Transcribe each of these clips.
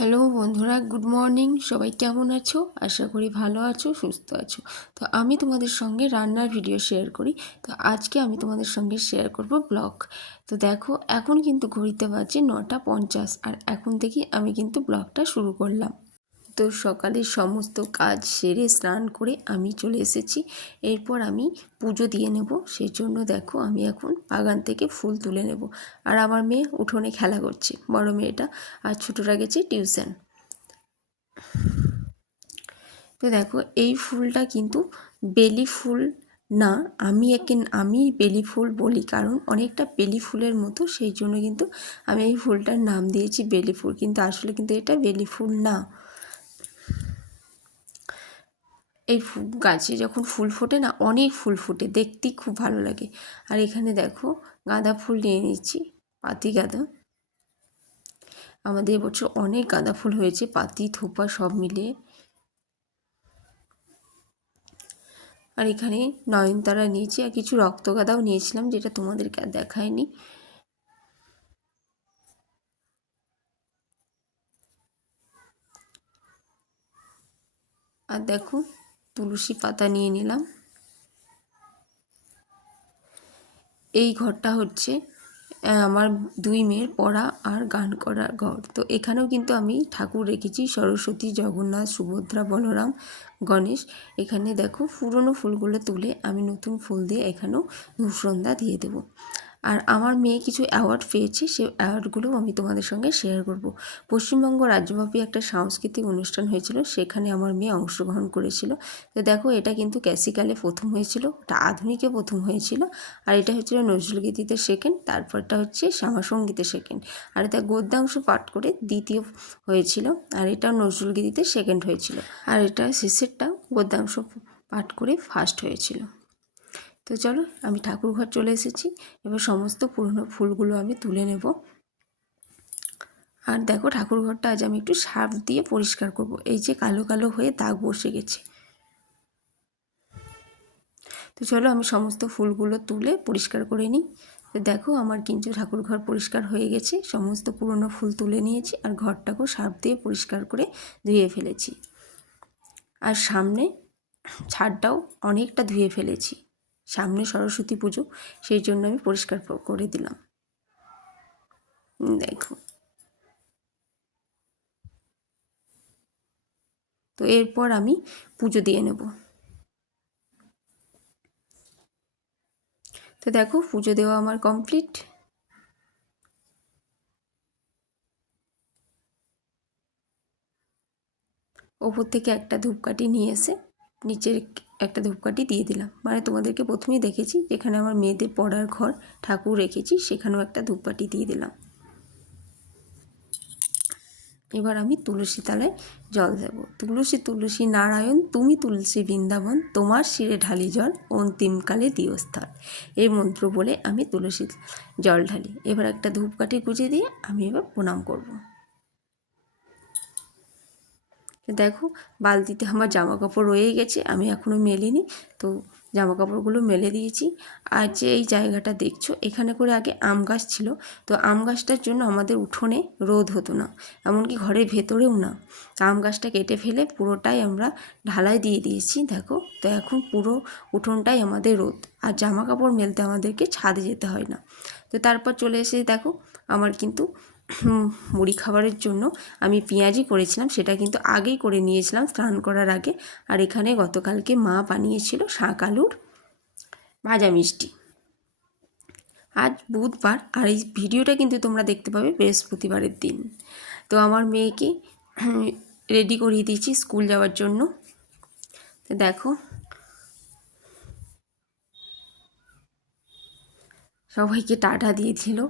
Hello বন্ধুরা, good morning. সবাই কেমন আছো? আশা করি ভালো আছো, সুস্থ আছো। তো আমি তোমাদের সঙ্গে রান্নার ভিডিও শেয়ার করি। তো আজকে আমি তোমাদের সঙ্গে শেয়ার করব ব্লগ। তো দেখো, এখন কিন্তু ঘড়িতে বাজে 9:50, আর এখন থেকেই আমি কিন্তু ব্লগটা শুরু করলাম। তো সকালে সমস্ত কাজ সেরে স্নান করে আমি চলে এসেছি। এরপর আমি পুজো দিয়ে নেব। সেই জন্য দেখো, আমি এখন বাগান থেকে ফুল তুলে নেব। আর আমার মেয়ে উঠোনে খেলা করছে, বড় মেয়েটা, আর ছোটরা গেছে টিউশন। তো দেখো, এই ফুলটা কিন্তু বেলি ফুল না, আমি বেলি ফুল বলি, কারণ অনেকটা বেলি ফুলের মতো, সেই জন্য কিন্তু আমি এই ফুলটার নাম দিয়েছি বেলি ফুল, কিন্তু আসলে কিন্তু এটা বেলি ফুল না। এই গাছে যখন ফুল ফোটে না, অনেক ফুল ফোটে, দেখতেই খুব ভালো লাগে। আর এখানে দেখো, গাঁদা ফুল নিয়ে নিচ্ছি, পাতি গাঁদা। আমাদের এবছর অনেক গাঁদা ফুল হয়েছে, পাতি থোপা সব মিলিয়ে। আর এখানে নয়নতারা নিয়েছি, আর কিছু রক্তগাঁদাও নিয়েছিলাম, যেটা তোমাদেরকে আর দেখায়নি। আর দেখো, তুলসী পাতা নিয়ে নিলাম। এই ঘরটা হচ্ছে আমার দুই মেয়ের পড়া আর গান করার ঘর। তো এখানেও কিন্তু আমি ঠাকুর রেখেছি, সরস্বতী, জগন্নাথ, সুভদ্রা, বলরাম, গণেশ। এখানে দেখো, পুরনো ফুলগুলো তুলে আমি নতুন ফুল দিয়ে এখানেও ধূপসন্ধ্যা দিয়ে দেবো। আর আমার মেয়ে কিছু অ্যাওয়ার্ড পেয়েছে, সেই অ্যাওয়ার্ডগুলোও আমি তোমাদের সঙ্গে শেয়ার করব। পশ্চিমবঙ্গ রাজ্যব্যাপী একটা সাংস্কৃতিক অনুষ্ঠান হয়েছিল, সেখানে আমার মেয়ে অংশগ্রহণ করেছিল। তো দেখো, এটা কিন্তু ক্লাসিক্যালে প্রথম হয়েছিল, এটা আধুনিকে প্রথম হয়েছিল, আর এটা হচ্ছিল নজরুলগীতিতে সেকেন্ড, তারপরটা হচ্ছে শ্যামাসঙ্গীতে সেকেন্ড, আর এটা গদ্যাংশ পাঠ করে দ্বিতীয় হয়েছিল, আর এটা নজরুলগীতিতে সেকেন্ড হয়েছিল, আর এটা শেষেরটা গদ্যাংশ পাঠ করে ফার্স্ট হয়েছিল। তো চলো, আমি ঠাকুর ঘর চলে এসেছি। এবার সমস্ত পুরনো ফুলগুলো আমি তুলে নেব। আর দেখো, ঠাকুর ঘরটা আজ আমি একটু সার্ফ দিয়ে পরিষ্কার করব। এই যে কালো কালো হয়ে দাগ বসে গেছে। তো চলো, আমি সমস্ত ফুলগুলো তুলে পরিষ্কার করে নিই। তো দেখো, আমার কিন্তু ঠাকুর ঘর পরিষ্কার হয়ে গেছে, সমস্ত পুরনো ফুল তুলে নিয়েছি, আর ঘরটাকেও সার্ফ দিয়ে পরিষ্কার করে ধুয়ে ফেলেছি। আর সামনে ছাদটাও অনেকটা ধুয়ে ফেলেছি, সামনে সরস্বতী পুজো, সেই জন্য আমি পরিষ্কার করে দিলাম। দেখো, তো এরপর আমি পুজো দিয়ে নেব। তো দেখো, পুজো দেওয়া আমার কমপ্লিট। ওপর থেকে একটা ধূপকাঠি নিয়ে এসে নিচের একটা ধূপকাঠি দিয়ে দিলাম। মানে তোমাদেরকে প্রথমেই দেখেছি, যেখানে আমার মেয়েদের পড়ার ঘর ঠাকুর রেখেছি, সেখানেও একটা ধূপকাঠি দিয়ে দিলাম। এবার আমি তুলসী তলায় জল দেব। তুলসী তুলসী নারায়ণ, তুমি তুলসী বৃন্দাবন, তোমার শিরে ঢালি জল, অন্তিমকালে দিও স্থান। এই মন্ত্র বলে আমি তুলসী জল ঢালি। এবার একটা ধূপকাঠি গুঁজে দিয়ে আমি এবার প্রণাম করব। দেখো, বালতিতে আমার জামা কাপড় রয়েই গেছে, আমি এখনও মেলিনি। তো জামা কাপড়গুলো মেলে দিয়েছি। আর যে এই জায়গাটা দেখছো, এখানে করে আগে আম গাছ ছিল। তো আম গাছটার জন্য আমাদের উঠোনে রোদ হতো না, এমনকি ঘরের ভেতরেও না। আম গাছটা কেটে ফেলে পুরোটাই আমরা ঢালাই দিয়ে দিয়েছি। দেখো, তো এখন পুরো উঠোনটাই আমাদের রোদ, আর জামা কাপড় মেলতে আমাদেরকে ছাদে যেতে হয় না। তো তারপর চলে এসে দেখো, আমার কিন্তু মুড়ি খাবারের জন্য আমি পেঁয়াজি করেছিলাম, সেটা কিন্তু আগেই করে নিয়েছিলাম স্নান করার আগে। আর এখানে গতকালকে মা বানিয়েছিল শাক আলুর ভাজা মিষ্টি। আজ বুধবার, আর এই ভিডিওটা কিন্তু তোমরা দেখতে পাবে বৃহস্পতিবারের দিন। তো আমার মেয়েকে রেডি করিয়ে দিয়েছি স্কুল যাওয়ার জন্য। তো দেখো, সবাইকে টাটা দিয়েছিল।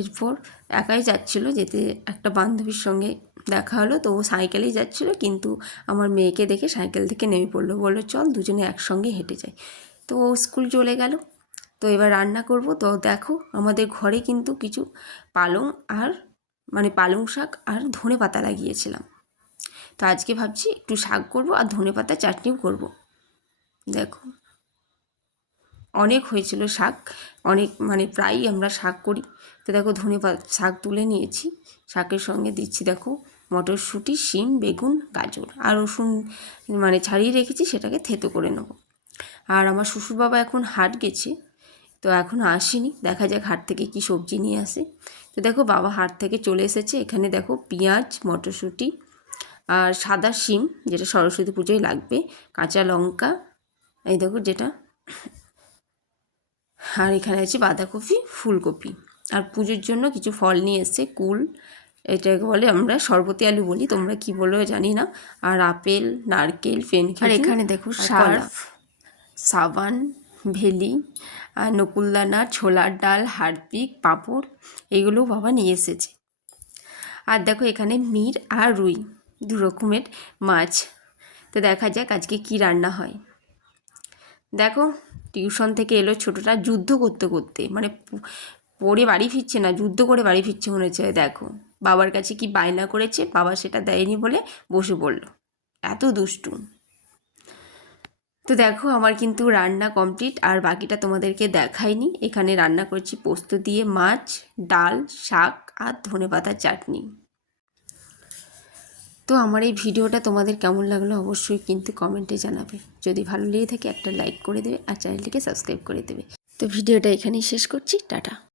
এরপর একাই যাচ্ছিল, যেতে একটা বান্ধবীর সঙ্গে দেখা হলো। তো ও সাইকেলেই যাচ্ছিল, কিন্তু আমার মেয়েকে দেখে সাইকেল থেকে নেমে পড়লো, বললো চল দুজনে একসঙ্গে হেঁটে যাই। তো ও স্কুল চলে গেল। তো এবার রান্না করব। তো দেখো, আমাদের ঘরে কিন্তু কিছু পালং আর পালং শাক আর ধনে পাতা লাগিয়েছিলাম। তো আজকে ভাবছি একটু শাক করব, আর ধনে পাতা চাটনিও করব। দেখো, অনেক হয়েছিল শাক, অনেক প্রায়ই আমরা শাক করি। তো দেখো, শাক তুলে নিয়েছি, শাকের সঙ্গে দিচ্ছি দেখো মটরশুঁটি, শিম, বেগুন, গাজর আর রসুন মানে ছাড়িয়ে রেখেছি, সেটাকে থেতো করে নেব। আর আমার শ্বশুরবাবা এখন হাট গেছে, তো এখন আসেনি, দেখা যাক হাট থেকে কি সবজি নিয়ে আসে। তো দেখো বাবা হাট থেকে চলে এসেছে। এখানে দেখো পেঁয়াজ, মটরশুঁটি আর সাদা শিম, যেটা সরস্বতী পুজোয় লাগবে, কাঁচা লঙ্কা, এই দেখো যেটা, আর এখানে আছে বাঁধাকপি, ফুলকপি, আর পুজোর জন্য কিছু ফল নিয়ে এসছে, কুল, এটাকে বলে আমরা শরবতি আলু বলি, তোমরা কি বলো জানি না, আর আপেল, নারকেল, ফেনকিচুর, আর এখানে দেখো সার্ফ, সাবান, ভেলি, আর নকুলদানা, ছোলার ডাল, হারপিক, পাঁপড়, এগুলোও বাবা নিয়ে এসেছে। আর দেখো এখানে মির আর রুই, দু রকমের মাছ। তো দেখা যাক আজকে কি রান্না হয়। দেখো টিউশন থেকে এলো ছোটোটা, যুদ্ধ করতে করতে, মানে পড়ে বাড়ি ফিরছে না, যুদ্ধ করে বাড়ি ফিরছে মনে হচ্ছে। দেখো বাবার কাছে কি বায়না করেছে, বাবা সেটা দেয়নি বলে বসে পড়লো, এত দুষ্টু। তো দেখো আমার কিন্তু রান্না কমপ্লিট, আর বাকিটা তোমাদেরকে দেখাইনি। এখানে রান্না করেছি পোস্ত দিয়ে মাছ, ডাল, শাক আর ধনেপাতার চাটনি। তো আমার এই ভিডিওটা তোমাদের কেমন লাগলো অবশ্যই কিন্তু কমেন্টে জানাবে। যদি ভালো লেগে থাকে একটা লাইক করে দেবে আর চ্যানেলটিকে সাবস্ক্রাইব করে দেবে। তো ভিডিওটা এখানেই শেষ করছি, টাটা।